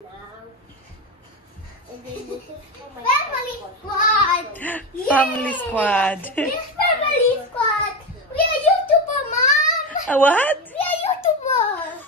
And then this is for my family squad. Family squad. This family squad. We are YouTuber, Mom. What? We are YouTuber.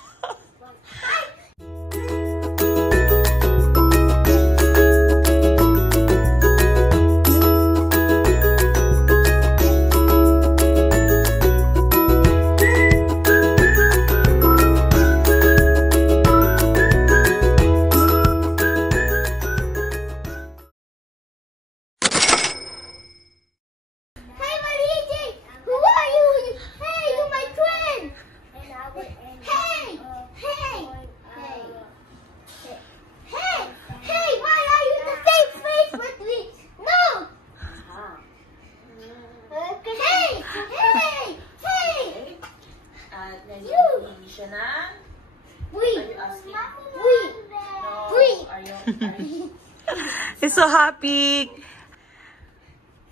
He's so happy.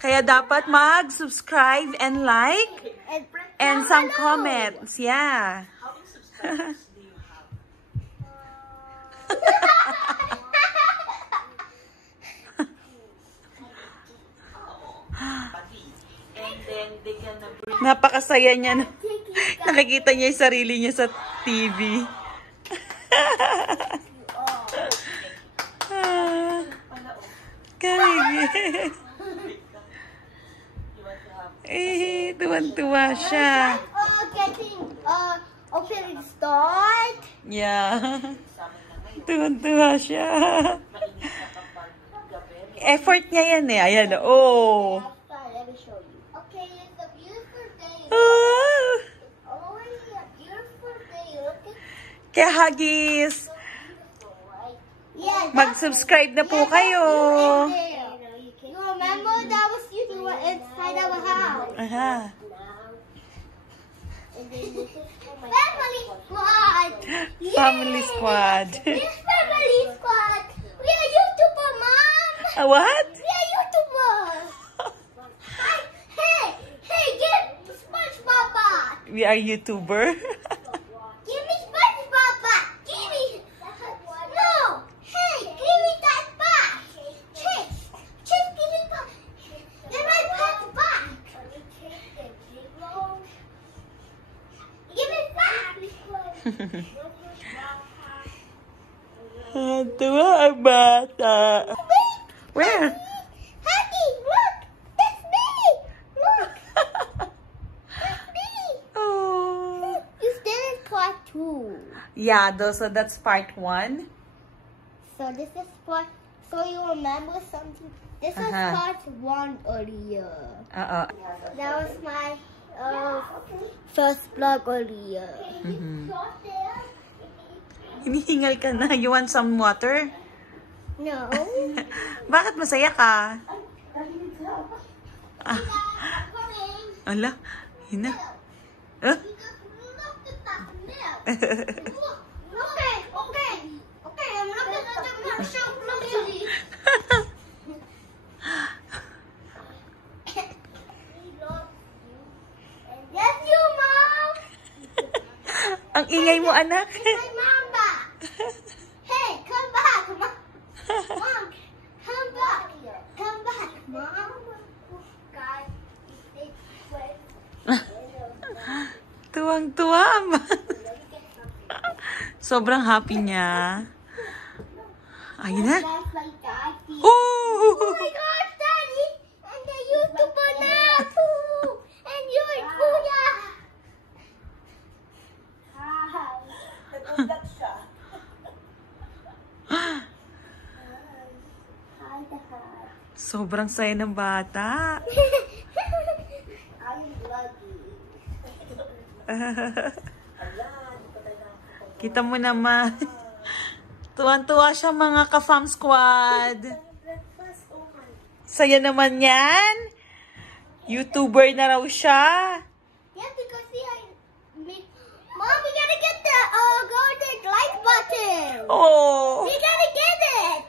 Kaya dapat mag-subscribe and like and some comments. Yeah. How many subscribers do you have? And then they gonna bring... Napakasaya niya. Nakikita niya yung sarili niya sa TV. Kalig. Eh, tuwan-tuwa siya. Getting opening start. Yeah. Tuwan-tuwa siya. Effort niya yan eh. Ayan, oh. Let me show you. Okay, it's a beautiful day. Oh. Always a beautiful day. Look at Kaya Huggies, yeah, mag-subscribe na po kayo. You remember that was you were inside our house. Aha. Family squad. Family squad. This family squad. We are YouTuber, Mom. What? We are YouTuber. Hey, get SpongeBob back. We are YouTuber. Give me SpongeBob back. Give me. No. Hey, give me that back. Chase, give me back. Give my pet back. Give it back. Tuwa ang bata. Where? Happy, look. That's me. Look. That's me. Oh. You still in part 2. Yeah, so that's part 1. So this is part. So you remember something? This was part 1 earlier. That was my first vlog earlier. Hinihingal ka na. You want some water? No. Bakit masaya ka? Ala, hina. Look at that milk. Okay. I'm looking at the milk so closely. That's you, Mom. Ang ingay mo, anak. My mom back. Hey, come back, Mom. Mom, come back. Come back, Mom. Guys, Tuwang-tuwa. Sobrang happy niya. Ayun na. that's my daddy. Oh! Oh my gosh, Daddy! And the YouTuber now too! And you're Kuya! Nagulat siya. Hi, Dad. Sobrang saya ng bata. I'm lucky. Kita mo naman. Tuwan-tuwa siya mga ka-fam squad. Saya naman yan. YouTuber na raw siya. Yeah, because Mom, we gotta get the golden like button! Oh. We gotta get it!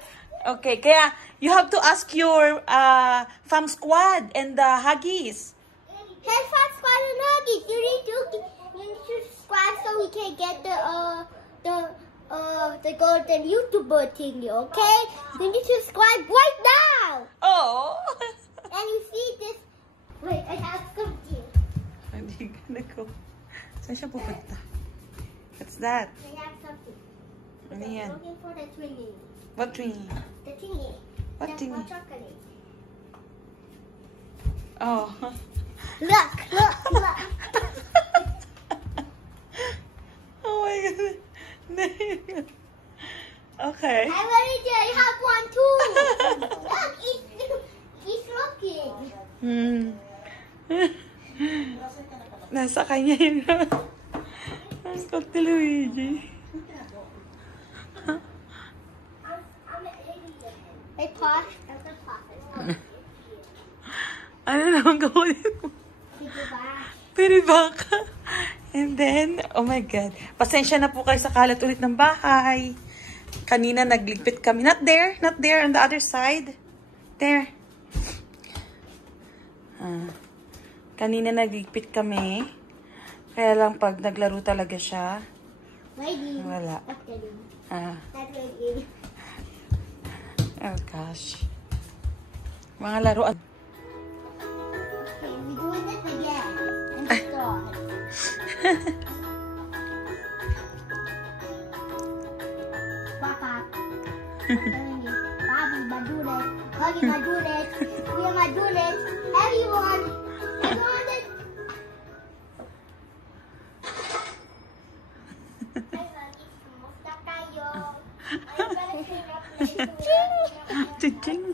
Okay, kaya you have to ask your fam squad and the Huggies. Hey, Fat Squad and Huggies, you need to subscribe so we can get the the golden YouTuber thingy, okay? You need to subscribe right now. Oh. And you see this. Wait, I have something. Hindi ka na ko. Saan siya pupunta? What's that? I have something. Ano yan? I'm looking for the thingy. What thingy? The thingy. What That's thingy? for chocolate. Oh. Look, look, look. Oh my God. Okay. I already have one too. Look, it's looking. Nasa kanya yun. Ang kot ni Luigi. I'm an idiot. Hey, pause. That's a pause. Ano naman gawin mo? Piniba ka. And then, oh my God. Pasensya na po kayo sa kalat ulit ng bahay. Kanina nagligpit kami. Not there on the other side. There. Kanina nagligpit kami. Kaya lang pag naglaro talaga siya. Wala. Oh gosh. Mga laruan. Okay, we're doing this again. And start. Papa. I'm telling you. Bobby, my dudet. Huggy, my dudet. We are my dudet. Everyone. Everyone is... I'm gonna clean up later. Ching-ching.